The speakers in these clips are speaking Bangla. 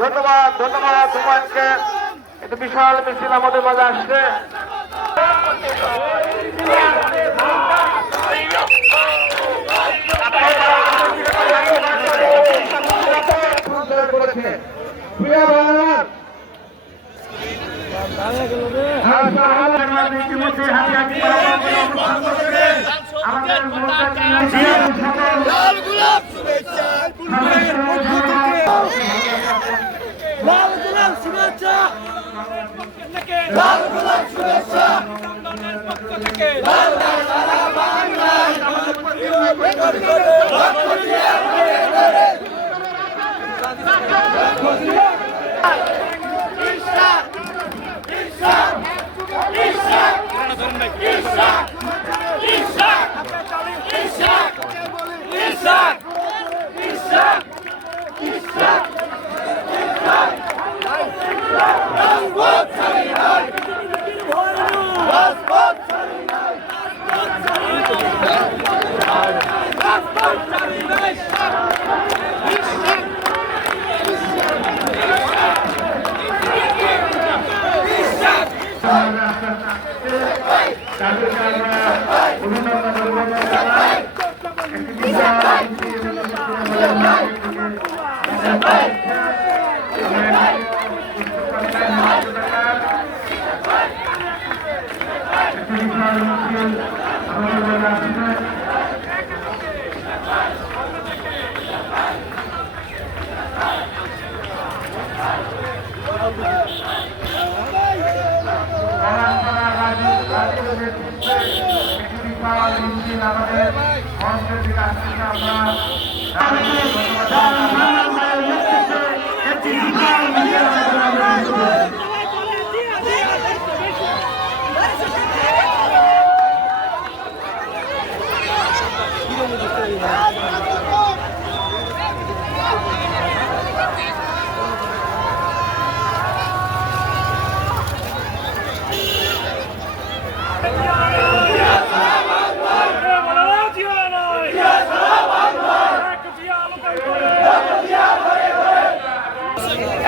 ধন্যবাদ ধন্যবাদ হুমায়ুনকে। এটা বিশাল মিছিল আমাদের মাঝে আসছে। লাল গোলাপ শুভেচ্ছা, লাল গোলাপ শুভেচ্ছা, পক্ষ থেকে লাল সারা বাংলায়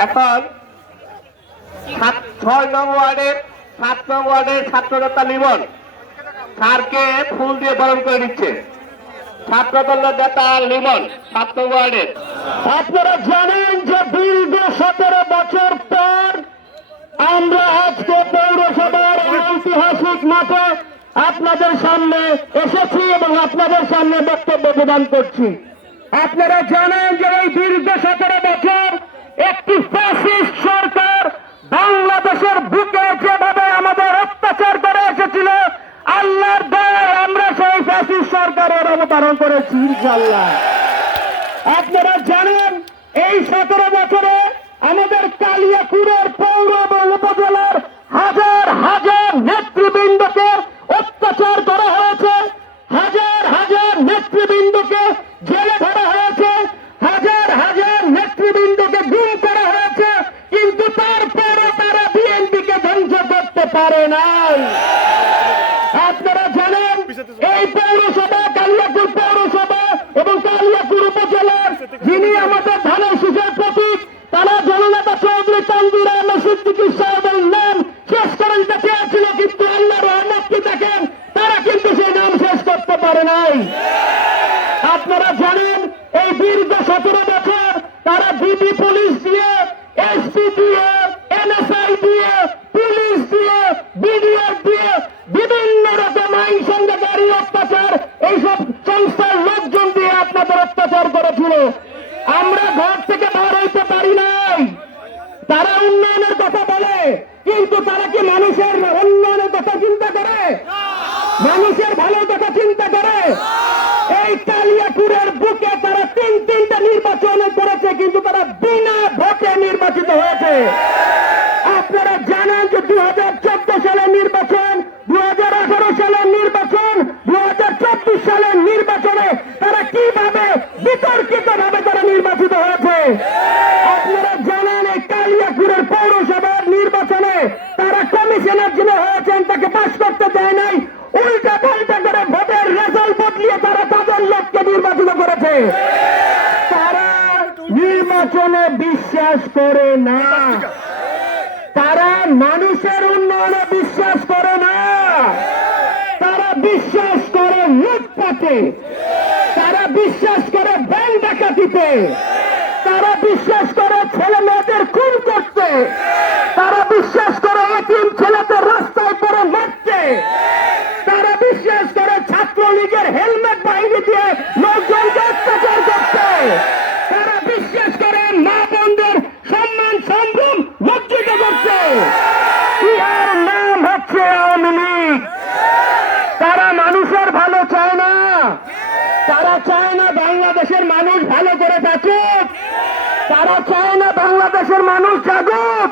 এখন 6 নং ওয়ার্ডের 7 নং ওয়ার্ডের ছাত্রনেতা লিমন স্যারকে ফুল দিয়ে বরণ করে দিচ্ছে। ছাত্রদলের নেতা লিমন 7 নং ওয়ার্ডের। আপনারা জানেন যে দীর্ঘ 17 বছর পর আমরা আজকে পৌরসভার ঐতিহাসিক মাঠে আপনাদের সামনে এসেছি এবং আপনাদের সামনে বক্তব্য প্রদান করছি। আপনারা জানেন যে এই দীর্ঘ 17 বছর একটি ফ্যাসিস্ট সরকার বাংলাদেশের বুকে যেভাবে আমাদের অত্যাচার করে এসেছিল, আল্লাহর দয়ায় আমরা সেই ফ্যাসিস্ট সরকারের অবতারণ করেছি ইনশাআল্লাহ। আপনারা জানেন এই 17 বছরে আমাদের কালিয়াকুড়ের পৌর এবং উপজেলার হাজার হাজার নেতৃবৃন্দকে অত্যাচার করা হয়েছে, হাজার হাজার নেতৃবৃন্দকে জেলে ধরা হয়েছে, হাজার হাজার নেতৃবৃন্দকে গুম করা হয়েছে, কিন্তু তারপরে তারা বিএনপিকে ধ্বংস করতে পারে নাই। আপনারা জানেন এই পৌরসভা কালিয়াকুর পৌরসভা এবং কালিয়াকুর উপজেলার যিনি আমাদের ধানের শীষের প্রতীক, তারা জননেতা চৌধুরী তানভীর আহমেদ সিদ্দিকী সাহেবের নাম শেষ করে দিতে চেয়েছিল, কিন্তু আল্লাহর রহমত কি দেখেন তারা কিন্তু সেই নাম শেষ করতে পারে নাই। আপনারা জানেন এই দীর্ঘ 17 বছর তারা বিডি পুলিশ দিয়ে, এসপি দিয়ে, এনএসআই দিয়ে, পুলিশ দিয়ে, বিডিআর দিয়ে বিভিন্ন রকম আইন সঙ্গেকারী অত্যাচার এইসব সংস্থার লোকজন দিয়ে আপনাদের অত্যাচার করেছিল। আমরা ঘর থেকে বার হইতে পারি নাই। তারা উন্নয়নের কথা বলে, কিন্তু তারা কি মানুষের উন্নয়নের কথা চিন্তা করে? মানুষের ভালোর কথা চিন্তা করে? এই কালিয়াকুড়ের বুকে তারা তিনটা নির্বাচন করেছে, কিন্তু তারা বিনা ভোটে নির্বাচিত হয়েছে। আপনারা জানেন যে 2014 সালের নির্বাচন, 2018 সালের নির্বাচন, 2024 সালের নির্বাচনে তারা কিভাবে বিতর্কিত ভাবে তারা নির্বাচিত হয়েছে। আপনারা জানেন এই কালিয়াকুড়ের পৌরসভার নির্বাচনে তারা কমিশনার যিনি হয়েছেন তাকে পাশ করতে দেয় নাই, উল্টা পাল্টা করে ভোটের রেজাল্ট বদলিয়ে তারা তাদের লোককে নির্বাচিত করেছে। তারা নির্বাচনে বিশ্বাস করে না, তারা মানুষের উন্নয়নে বিশ্বাস করে না, তারা বিশ্বাস করে লুটপাটে, তারা বিশ্বাস করে ব্যাংক ডাকাতিতে, তারা বিশ্বাস করে ছেলে মেয়েদের খুন করতে, তারা বিশ্বাস করে এতিম ছেলেদের রাস্তায় পড়ে মারতে, তারা বিশ্বাস করে ছাত্রলীগের হেলমেট বাহিনী দিয়ে লোকজনকে অত্যাচার করতে, তারা বিশ্বাস করে মা বোনদের সম্মান সম্ভ্রম লজ্জিত করতে। ইহার নাম হচ্ছে আওয়ামী লীগ। তারা মানুষের ভালো চায় না, তারা চায় না বাংলাদেশের মানুষ ভালো করে থাকুক, তারা চায় না বাংলাদেশের মানুষ জাগুক।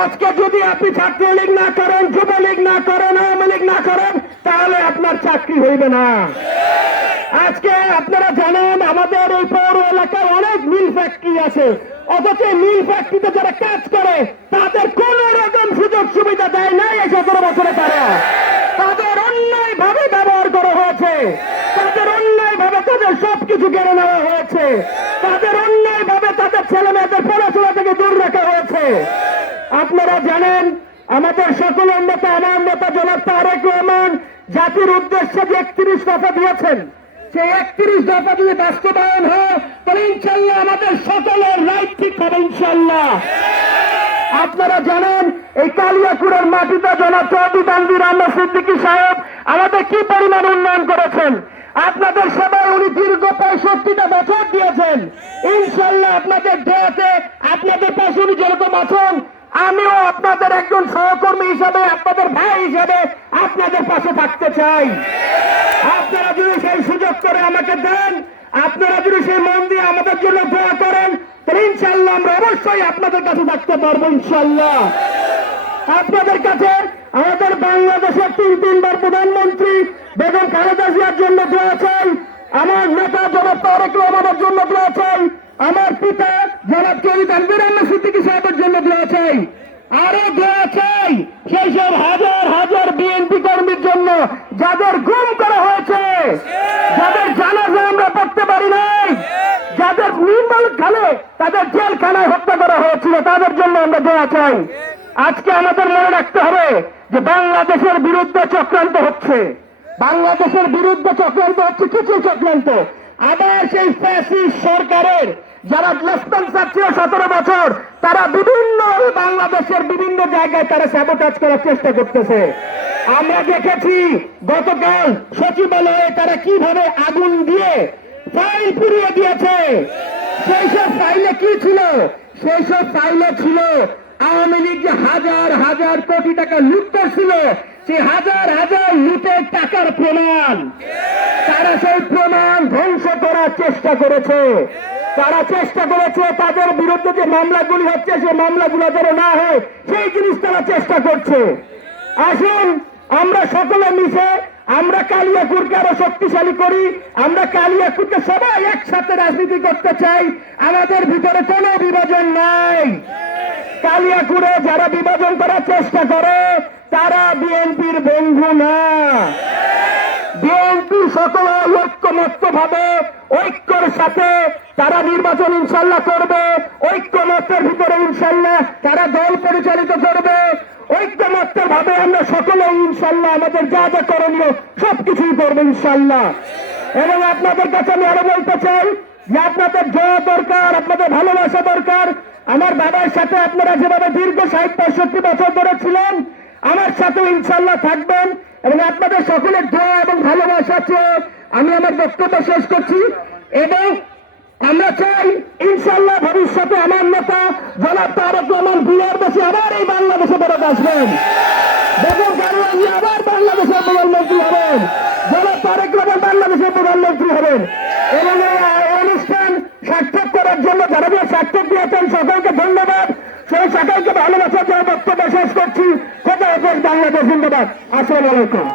আজকে যদি আপনি ছাত্রলীগ না করেন, যুবলীগ না করেন, আওয়ামী লীগ না করেন, তাহলে আপনার চাকরি হইবে না। আজকে আপনারা জানেন আমাদের এই পৌর এলাকায় অনেক মিল ফ্যাক্টরি আছে, অথচ মিল ফ্যাক্টরিতে যারা কাজ করে তাদের কোন রকম সুযোগ সুবিধা দেয় নাই এই 17 বছরে। তাদের অন্যায় ভাবে ব্যবহার করা হয়েছে, তাদের অন্যায় ভাবে তাদের সবকিছু কেড়ে নেওয়া হয়েছে, তাদের অন্যায় ভাবে তাদের ছেলে মেয়েদের পড়াশোনা থেকে দূর রাখা হয়েছে। আপনারা জানেন আমাদের সকলের নেতা, আমার নেতা জনাব তারেক রহমান জাতির উদ্দেশ্যে যে 31 দফা দিয়েছেন, সেই 31 দফা যদি বাস্তবায়ন হয় তাহলে ইনশাল্লাহ আমাদের সকলের রাইট ঠিক হবে ইনশাল্লাহ। আপনারা জানেন এই কালিয়াকুড়ের মাটিতে জনাব চৌধুরী তানভীর আহমেদ সিদ্দিকী সাহেব আমাদের কি পরিমাণ উন্নয়ন করেছেন। আপনাদের সবাই উনি দীর্ঘ 65টা বছর দিয়েছেন। ইনশাল্লাহ আপনাদের দোয়াতে আপনাদের পাশে উনি যেরকম আছেন, আমিও আপনাদের একজন সহকর্মী হিসাবে, আপনাদের ভাই হিসাবে আপনাদের পাশে থাকতে চাই। আপনারা যদি সেই সুযোগ করে আমাকে দেন, আপনারা যদি সেই মন দিয়ে আমাদের জন্য দোয়া করেন, তাহলে ইনশাল্লাহ আমরা অবশ্যই আপনাদের কাছে থাকতে পারবো ইনশাল্লাহ। আপনাদের কাছে আমাদের বাংলাদেশের 3বার প্রধানমন্ত্রী বেগম খালেদা জিয়ার জন্য দোয়া চাই, আমার নেতা জনাব তারেক রহমানের জন্য দোয়া চাই, আমার পিতা জনাব চৌধুরী তানভীর আহমেদ সিদ্দিকী সাহেবের জন্য দোয়া চাই, আরো দোয়া চাই সেই সব হাজার হাজার বিএনপি কর্মীর জন্য যাদের গুম করা হয়েছে, যাদের জানাজা আমরা পড়তে পারি নাই, যাদের নির্মল খালে তাদের জেলখানায় হত্যা করা হয়েছিল, তাদের জন্য আমরা দোয়া চাই। আজকে আমাদের মনে রাখতে হবে যে বাংলাদেশের বিরুদ্ধে চক্রান্ত হচ্ছে, বাংলাদেশের বিরুদ্ধে চক্রান্ত হচ্ছে, কিছু চক্রান্ত আবার সেই ফ্যাসিস্ট সরকারের যারা লেফটেন্যান্ট ছিল 17 বছর, তারা বিভিন্ন বাংলাদেশের বিভিন্ন জায়গায় তারা স্যাবোটাজ করার চেষ্টা করতেছে। আমরা দেখেছি গতকাল সচিবালয়ে তারা কিভাবে আগুন দিয়ে ফাইল পুড়িয়ে দিয়েছে। সেই সব ফাইলে কি ছিল? সেই সব ফাইলে ছিল আওয়ামী লীগ যে হাজার হাজার কোটি টাকা লুট করছিল, সেই হাজার হাজার লুটের টাকার প্রমাণ। তারা সেই প্রমাণ ধ্বংস করার চেষ্টা করেছে। তারা চেষ্টা করেছে তাদের বিরুদ্ধে যে মামলাগুলি হচ্ছে সেই মামলাগুলো যেন না হয় সেই জিনিস তারা চেষ্টা করছে। আসুন আমরা সকলে মিশে আমরা কালিয়াকুড়কে আরো শক্তিশালী করি, আমরা কালিয়াকুড়কে সবাই একসাথে রাজনীতি করতে চাই। আমাদের ভিতরে কোনো বিভাজন নাই। কালিয়াকুড়ে যারা বিভাজন করার চেষ্টা করে তারা বিএনপির বন্ধু না। বিএনপি সকল ঐক্যমত্য ভাবে ঐক্যের সাথে তারা নির্বাচন ইনশাল্লাহ করবে, ঐক্যমত্যের ভিতরে ইনশাল্লাহ তারা দল পরিচালিত করবে, ঐক্যমত্যের ভাবে আমরা সকলে ইনশাল্লাহ আমাদের যা যা করণীয় সবকিছুই করবো ইনশাল্লাহ। এবং আপনাদের কাছে আমি আরো বলতে চাই যে আপনাদের দোয়া দরকার, আপনাদের ভালোবাসা দরকার। আমার বাবার সাথে আপনারা যেভাবে দীর্ঘ 60-65 বছর ধরে ছিলেন, আমার সাথে ইনশাল্লাহ থাকবেন এবং আপনাদের সকলের দোয়া এবং ভালোবাসা চেয়ে আমি আমার বক্তব্য শেষ করছি। এবং আমরা চাই ইনশাল্লাহ ভবিষ্যতে আমার নেতা জনাব তারেক রহমান বিয়ের দেশে আবার এই বাংলাদেশে বেরোত আসবেন, বেগম খালেদা জিয়া আবার বাংলাদেশের প্রধানমন্ত্রী হবেন, জনাব তারেক রহমান বাংলাদেশের প্রধানমন্ত্রী হবেন। এবং এই অনুষ্ঠান সার্থক করার জন্য যারা সার্থক দিয়েছেন সকলকে ধন্যবাদ, সেই সকলকে ভালোবাসার জন্য বক্তব্য শেষ করছি। খোদা হাফেজ, বাংলাদেশ জিন্দাবাদ। আসসালামু আলাইকুম।